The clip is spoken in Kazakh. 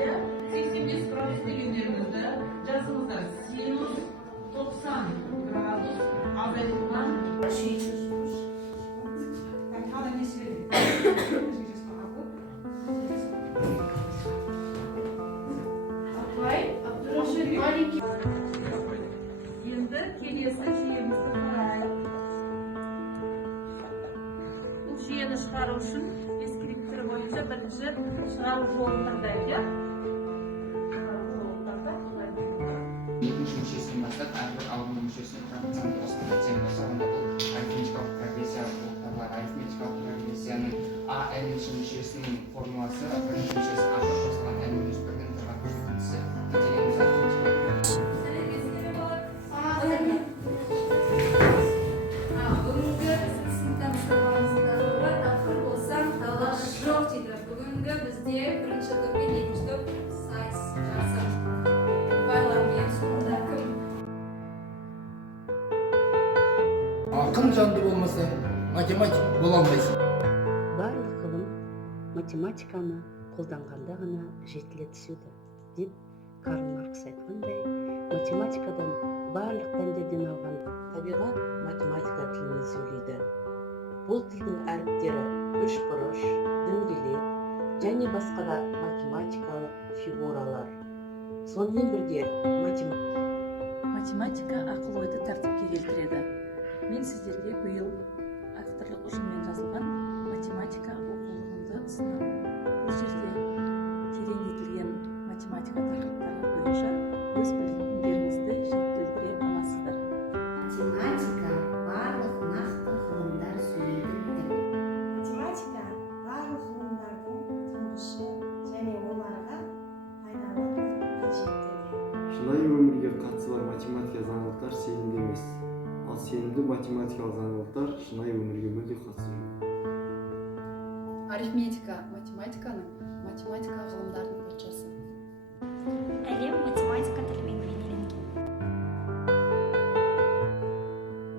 80 gradus degенlerimizde жазыңыздар sinus 90 gradus azaltılan Endi kelesi jiyemizni qaraylik. Bu jiyeni chiqarish uchun eskiriktiri bo'yicha birinchi chiqaruv yo'llarida ekan. Екінші мүшесінен бастап әрбір алдыңғы мүшесіне процент қосылып кетсең болса, онда бұл арифметикалық прогрессия болып табылады. Арифметикалық прогрессияның n-ші мүшесінің формуласы бірінші мүшесі a-ға қосылған n-1 бірден тұрған көшіртіндісі дегеніміз арифметикалық. Бүгінгі біздің сыныптастарымыздағы тақырып болсам талас жоқ дейді. Бүгінгі бізде бірінші топ пен екінші топ сайыс жасап байлармен сонда кім? Ақын жанды болмаса математик бола алмайсың. Барлық ғылым математиканы қолданғанда ғана жетіле түседі деп Карл Маркс айтқандай, математикадан барлық пәндерден алған табиғат математика тілін сөйлейді. Бұл тілдің әріптері үшбұрыш, дөңгелек және басқа да математикалық фигуралар. Сонымен бірге математика ақыл-ойды тәртіпке келтіреді. Мен сіздерге биыл авторлық ұжыммен жазылған математика оқулығымды ұсынамын. Бұл жерде тереңдетілген математика тақырыптары бойынша өз білімдеріңізді жетілдіре аласыздар. Математика барлық нақты ғылымдар сөйлейді. Математика барлық ғылымдардың тұңғышы және оларға пайдалы қажеттілігі. Шынайы өмірге қатысы бар математика заңдылықтар сенімді емес. Ал сенімді математикалық заңдылықтар шынайы өмірге мүлде қатысы жоқ. Арифметика математиканың математика ғылымдардың